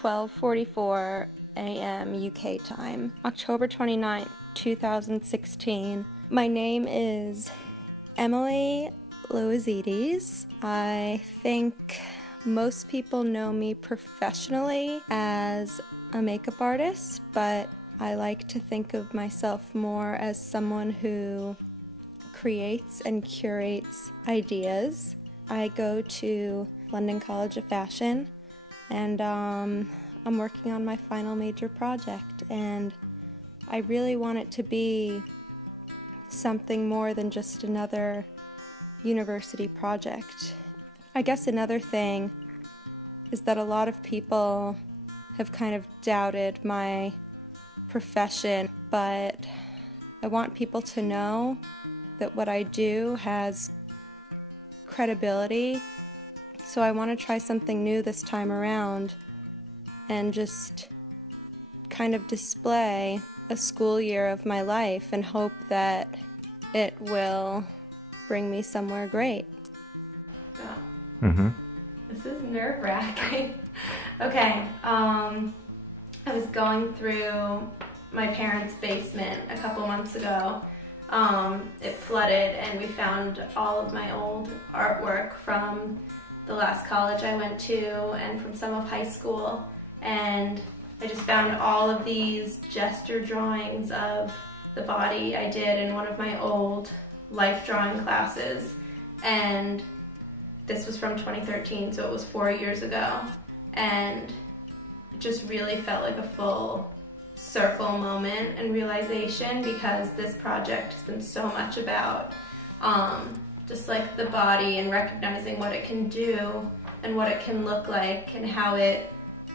12:44 a.m. UK time, October 29th, 2016. My name is Emily Loizides. I think most people know me professionally as a makeup artist, but I like to think of myself more as someone who creates and curates ideas. I go to London College of Fashion, and I'm working on my final major project, and I really want it to be something more than just another university project. I guess another thing is that a lot of people have kind of doubted my profession, but I want people to know that what I do has credibility. So I want to try something new this time around and just kind of display a school year of my life and hope that it will bring me somewhere great. This is nerve-wracking. Okay, I was going through my parents' basement a couple months ago. It flooded and we found all of my old artwork from the last college I went to and from some of high school, and I just found all of these gesture drawings of the body I did in one of my old life drawing classes, and this was from 2013, so it was 4 years ago, and it just really felt like a full circle moment and realization, because this project has been so much about just like the body and recognizing what it can do and what it can look like and how it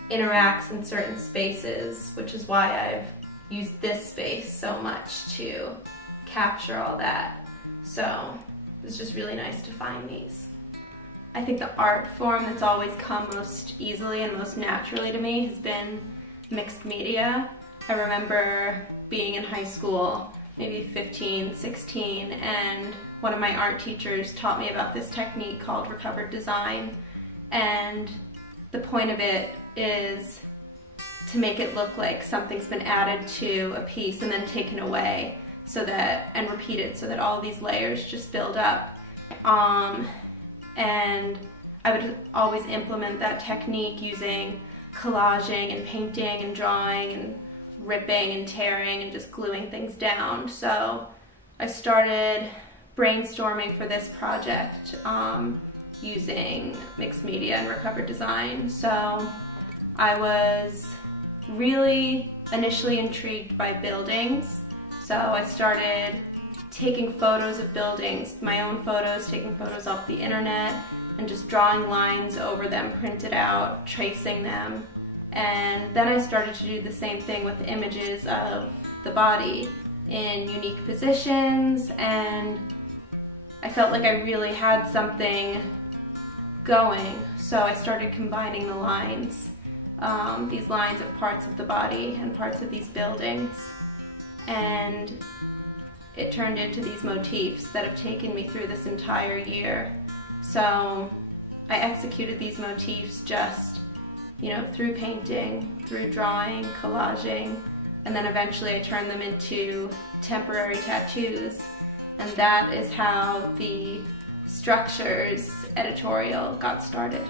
interacts in certain spaces, which is why I've used this space so much to capture all that. So it was just really nice to find these. I think the art form that's always come most easily and most naturally to me has been mixed media. I remember being in high school, maybe 15, 16, and one of my art teachers taught me about this technique called recovered design, and the point of it is to make it look like something's been added to a piece and then taken away, so that, and repeated, so that all these layers just build up. And I would always implement that technique using collaging and painting and drawing and ripping and tearing and just gluing things down. So I started brainstorming for this project using mixed media and recovered design. So I was really initially intrigued by buildings, so I started taking photos of buildings, my own photos, taking photos off the internet, and just drawing lines over them, printed out, tracing them. And then I started to do the same thing with images of the body in unique positions, and I felt like I really had something going, so I started combining the lines, these lines of parts of the body and parts of these buildings, and it turned into these motifs that have taken me through this entire year. So I executed these motifs just, you know, through painting, through drawing, collaging, and then eventually I turned them into temporary tattoos. And that is how the Structures editorial got started.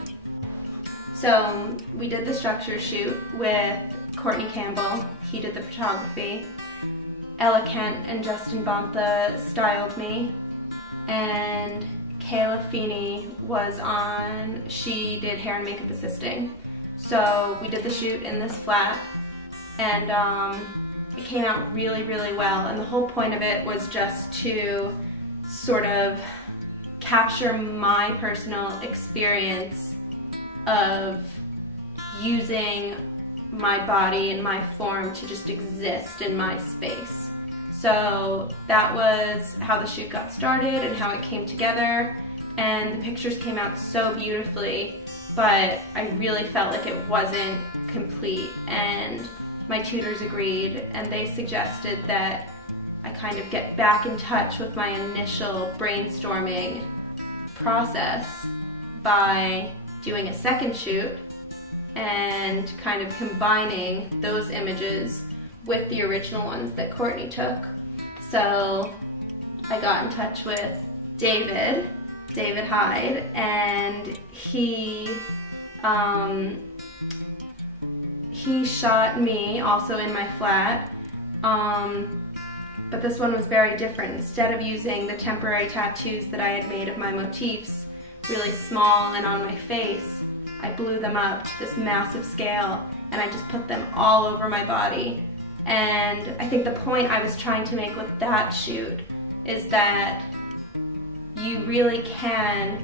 So we did the Structures shoot with Courtney Campbell. He did the photography. Ella Kent and Justin Bantha styled me, and Kayla Feeney was on, she did hair and makeup assisting. So we did the shoot in this flat, and it came out really, really well, and the whole point of it was just to sort of capture my personal experience of using my body and my form to just exist in my space. So that was how the shoot got started and how it came together, and the pictures came out so beautifully, but I really felt like it wasn't complete, and my tutors agreed, and they suggested that I kind of get back in touch with my initial brainstorming process by doing a second shoot and kind of combining those images with the original ones that Courtney took. So I got in touch with David Hyde, and he shot me also in my flat, but this one was very different. Instead of using the temporary tattoos that I had made of my motifs really small and on my face, I blew them up to this massive scale and I just put them all over my body. And I think the point I was trying to make with that shoot is that you really can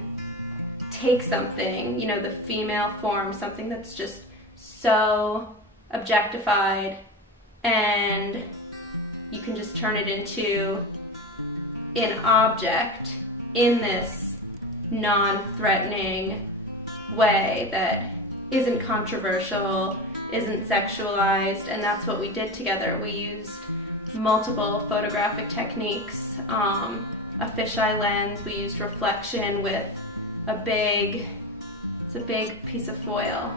take something, you know, the female form, something that's just so objectified, and you can just turn it into an object in this non-threatening way that isn't controversial, isn't sexualized, and that's what we did together. We used multiple photographic techniques, a fisheye lens, we used reflection with it's a big piece of foil,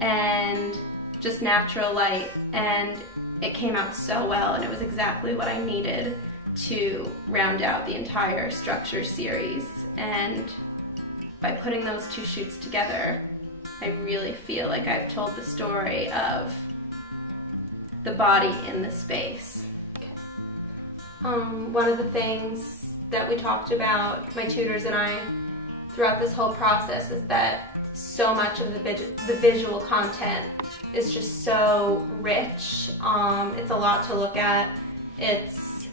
and just natural light, and it came out so well, and it was exactly what I needed to round out the entire structure series. And by putting those two shoots together, I really feel like I've told the story of the body in the space. Okay. One of the things that we talked about, my tutors and I, throughout this whole process, is that so much of the visual content is just so rich. It's a lot to look at. It's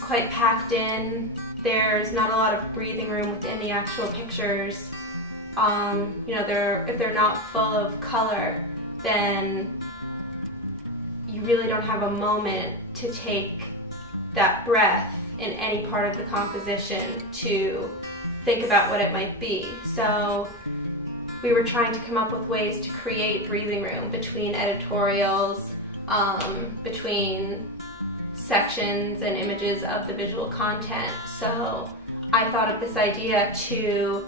quite packed in. There's not a lot of breathing room within the actual pictures. You know, if they're not full of color, then you really don't have a moment to take that breath in any part of the composition to think about what it might be. So we were trying to come up with ways to create breathing room between editorials, between sections and images of the visual content. So I thought of this idea to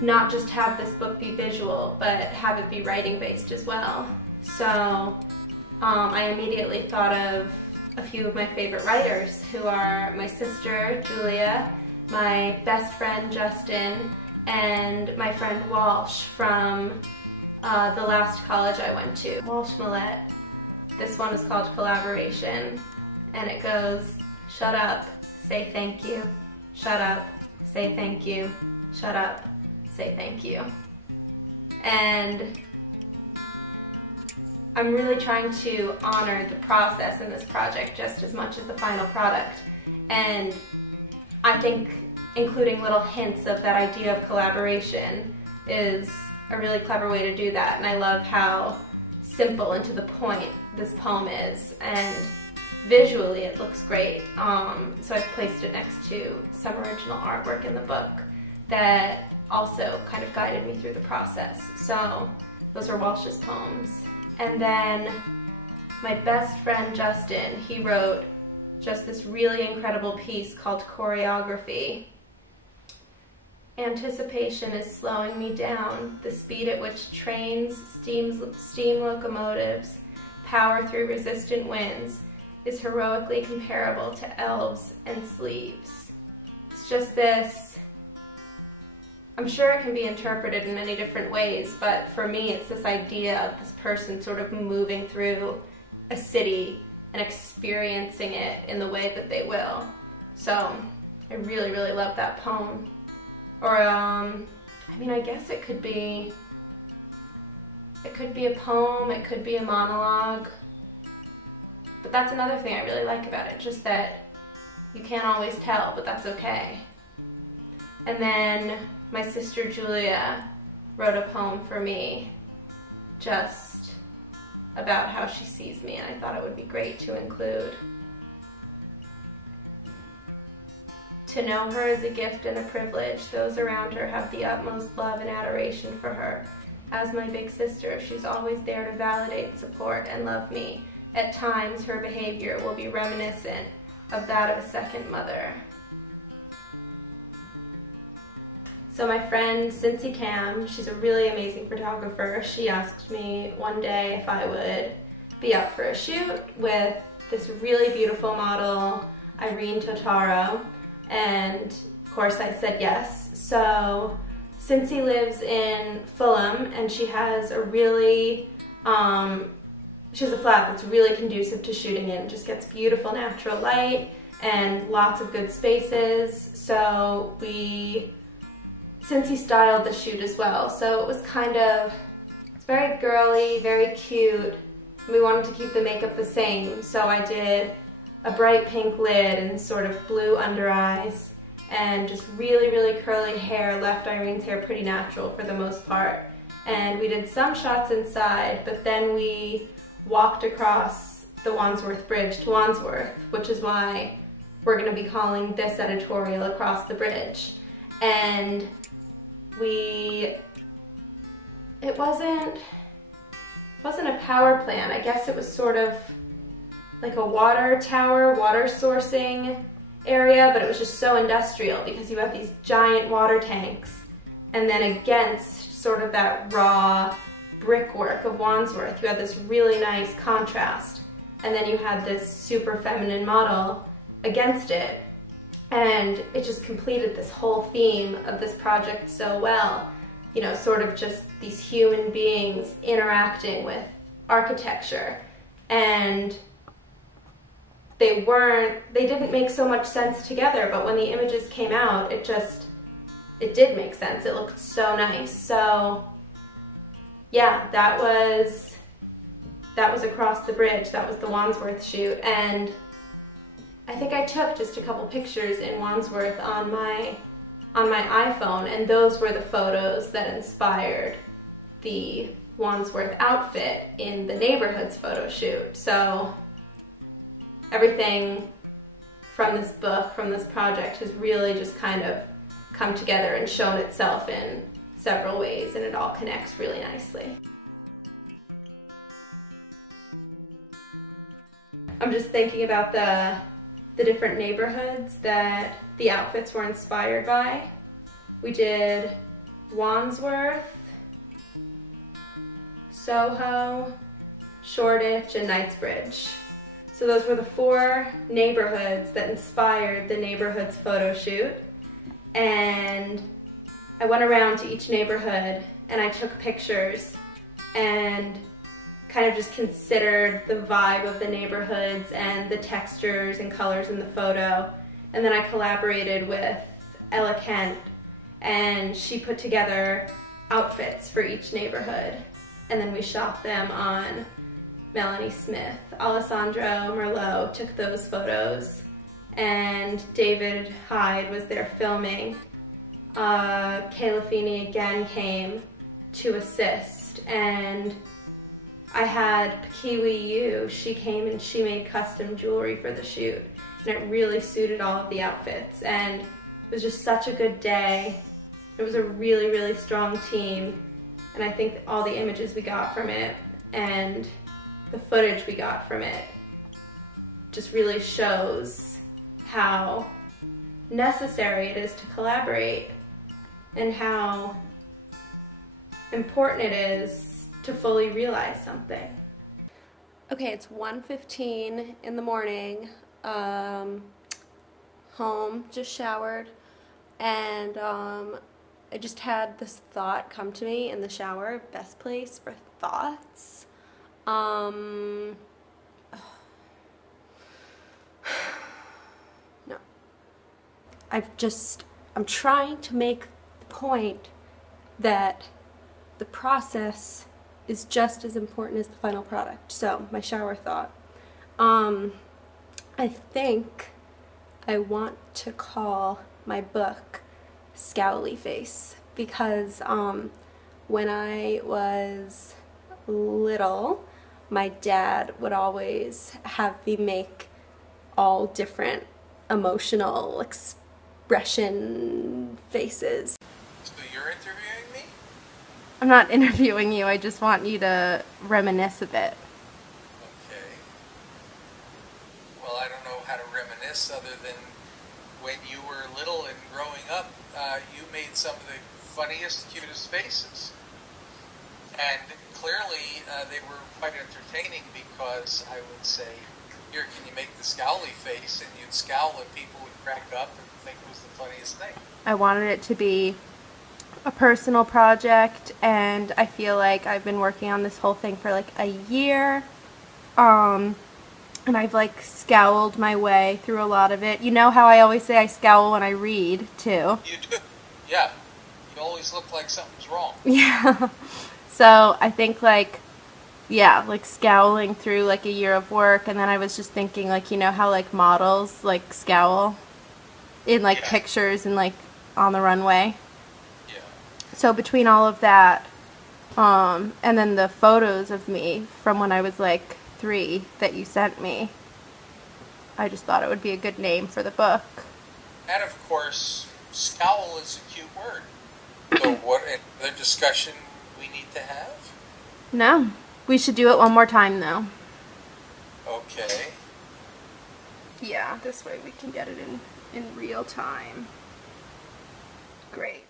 not just have this book be visual, but have it be writing based as well. So I immediately thought of a few of my favorite writers, who are my sister, Julia, my best friend, Justin, and my friend Walsh from the last college I went to, Walsh Millette. This one is called Collaboration, and it goes, shut up, say thank you, shut up, say thank you, shut up, say thank you. And I'm really trying to honor the process in this project just as much as the final product. And I think including little hints of that idea of collaboration is a really clever way to do that. And I love how simple and to the point this poem is, and visually it looks great. So I've placed it next to some original artwork in the book that also kind of guided me through the process. So those are Walsh's poems. And then my best friend Justin, he wrote just this really incredible piece called Choreography. Anticipation is slowing me down, the speed at which trains, steam locomotives power through resistant winds is heroically comparable to elves and sleeves. It's just this, I'm sure it can be interpreted in many different ways, but for me it's this idea of this person sort of moving through a city and experiencing it in the way that they will. So I really, really love that poem. Or, I mean, I guess it could be a poem, it could be a monologue, but that's another thing I really like about it, just that you can't always tell, but that's okay. And then my sister Julia wrote a poem for me just about how she sees me, and I thought it would be great to include. To know her is a gift and a privilege. Those around her have the utmost love and adoration for her. As my big sister, she's always there to validate, support, and love me. At times, her behavior will be reminiscent of that of a second mother. So my friend Cincy Tam, she's a really amazing photographer. She asked me one day if I would be up for a shoot with this really beautiful model, Irene Totaro, and of course I said yes. So Cincy lives in Fulham, and she has a really, she has a flat that's really conducive to shooting in. Just gets beautiful natural light and lots of good spaces. So Cincy styled the shoot as well. So it was it's very girly, very cute. We wanted to keep the makeup the same. So I did a bright pink lid and sort of blue under eyes, and just really, really curly hair, left Irene's hair pretty natural for the most part. And we did some shots inside, but then we walked across the Wandsworth Bridge to Wandsworth, which is why we're gonna be calling this editorial Across the Bridge. And it wasn't a power plant. I guess it was sort of like a water tower, water sourcing area, but it was just so industrial because you have these giant water tanks, and then against sort of that raw brickwork of Wandsworth, you had this really nice contrast, and then you had this super feminine model against it, and it just completed this whole theme of this project so well. You know, sort of just these human beings interacting with architecture, and they didn't make so much sense together, but when the images came out, it did make sense. It looked so nice. So yeah, that was Across the Bridge. That was the Wandsworth shoot, and I think I took just a couple pictures in Wandsworth on my iPhone, and those were the photos that inspired the Wandsworth outfit in the Neighborhoods photo shoot. So everything from this book, from this project, has really just kind of come together and shown itself in several ways, and it all connects really nicely. I'm just thinking about the different neighborhoods that the outfits were inspired by. We did Wandsworth, Soho, Shoreditch, and Knightsbridge. So those were the 4 neighborhoods that inspired the Neighborhoods photo shoot. And I went around to each neighborhood and I took pictures and kind of just considered the vibe of the neighborhoods and the textures and colors in the photo. And then I collaborated with Ella Kent, and she put together outfits for each neighborhood. And then we shot them on Melanie Smith. Alessandro Merlot took those photos, and David Hyde was there filming. Kayla Feeney again came to assist, and I had Kiwi Yu. She came and she made custom jewelry for the shoot, and it really suited all of the outfits, and it was just such a good day. It was a really, really strong team, and I think all the images we got from it and the footage we got from it just really shows how necessary it is to collaborate and how important it is to fully realize something. Okay, it's 1:15 in the morning, home, just showered, and I just had this thought come to me in the shower. Best place for thoughts. No. I'm trying to make the point that the process is just as important as the final product. So, my shower thought. I think I want to call my book Scowly Face, because when I was little, my dad would always have me make all different emotional expression faces. So you're interviewing me? I'm not interviewing you, I just want you to reminisce a bit. Okay. Well, I don't know how to reminisce other than when you were little and growing up, you made made some of the funniest, cutest faces. And clearly, they were quite entertaining because I would say, here, can you make the scowly face? And you'd scowl and people would crack up and think it was the funniest thing. I wanted it to be a personal project, and I feel like I've been working on this whole thing for like a year. And I've like scowled my way through a lot of it. You know how I always say I scowl when I read, too? You do? Yeah. You always look like something's wrong. Yeah. So I think like, yeah, like scowling through like a year of work, and then I was just thinking like, you know how like models like scowl in like pictures and like on the runway? Yeah. So between all of that, and then the photos of me from when I was like 3 that you sent me, I just thought it would be a good name for the book. And of course, scowl is a cute word. So what other discussion we need to have? No. We should do it one more time though. Okay. Yeah, this way we can get it in real time. Great.